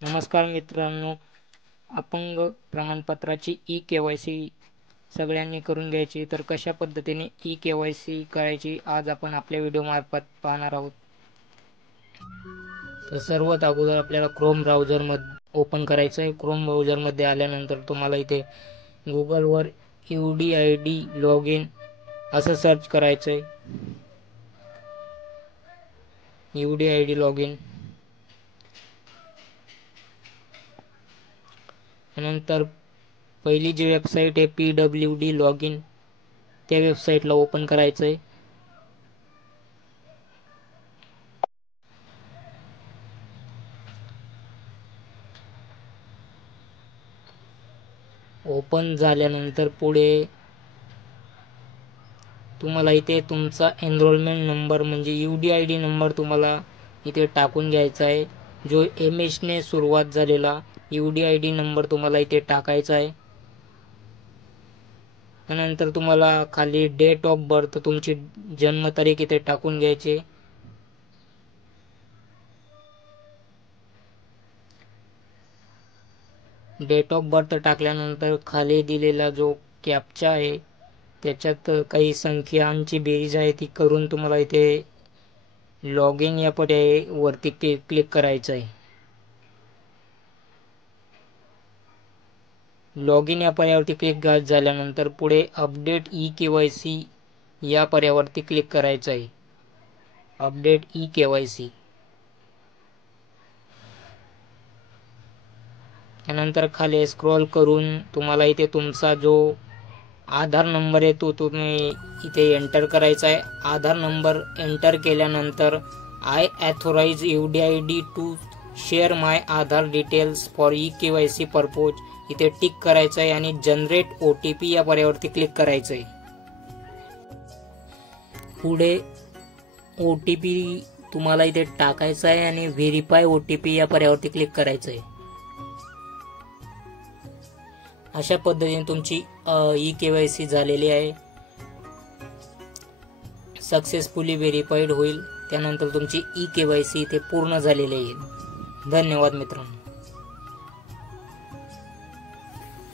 नमस्कार मित्रांनो, अपंग प्रमाणपत्राची ई-केवायसी सगळ्यांनी करून घ्यायची. तर कशा पद्धतीने ई-केवायसी करायची आज आपण आपल्या व्हिडिओ मार्फत पाहणार आहोत. तर सर्वात अगोदर आपल्याला क्रोम ब्राउझर मध्ये ओपन करायचं आहे. क्रोम ब्राउझर मध्ये आल्यानंतर तुम्हाला इथे गुगलवर UDID लॉगिन असं सर्च करायचं आहे. UDID लॉगिन नंतर पहिली जी वेबसाईट आहे PWD लॉगिन त्या वेबसाईटला ओपन करायचं आहे. ओपन झाल्यानंतर पुढे तुम्हाला इथे तुमचा एनरोलमेंट नंबर म्हणजे UDID नंबर तुम्हाला इथे टाकून घ्यायचा आहे. जो MS ने सुरुवात झालेला UDID नंबर तुम्हाला इथे टाकायचा आहे. त्यानंतर तुम्हाला खाली डेट ऑफ बर्थ तुमची जन्मतारीख इथे टाकून घ्यायची. डेट ऑफ बर्थ टाकल्यानंतर खाली दिलेला जो कॅप्चा आहे त्याच्यात काही संख्यांची बेरीज आहे ती करून तुम्हाला इथे लॉगिन या पर्यायावरती क्लिक करायचं आहे. लॉगिन या पर्यायावरती क्लिक झाल्यानंतर पुढे अपडेट ई-केवायसी या पर्यायावरती क्लिक करायचं आहे. अपडेट ई-केवायसी त्यानंतर खाली स्क्रॉल करून तुम्हाला इथे तुमचा जो आधार नंबर आहे तो तुम्ही इथे एंटर करायचा आहे. आधार नंबर एंटर केल्यानंतर I authorize UDID to share my Aadhaar details for e KYC purpose इथे टिक करायचं आहे आणि जनरेट OTP या पर्यायावरती क्लिक करायचं आहे. पुढे OTP तुम्हाला इथे टाकायचा आहे आणि व्हेरीफाय OTP या पर्यायावरती क्लिक करायचं आहे. अशा पद्धतीने तुमची ई-केवायसी झालेली आहे. सक्सेसफुली व्हेरीफाईड होईल. त्यानंतर तुमची ई-केवायसी इथे पूर्ण झालेली आहे. धन्यवाद मित्रांनो.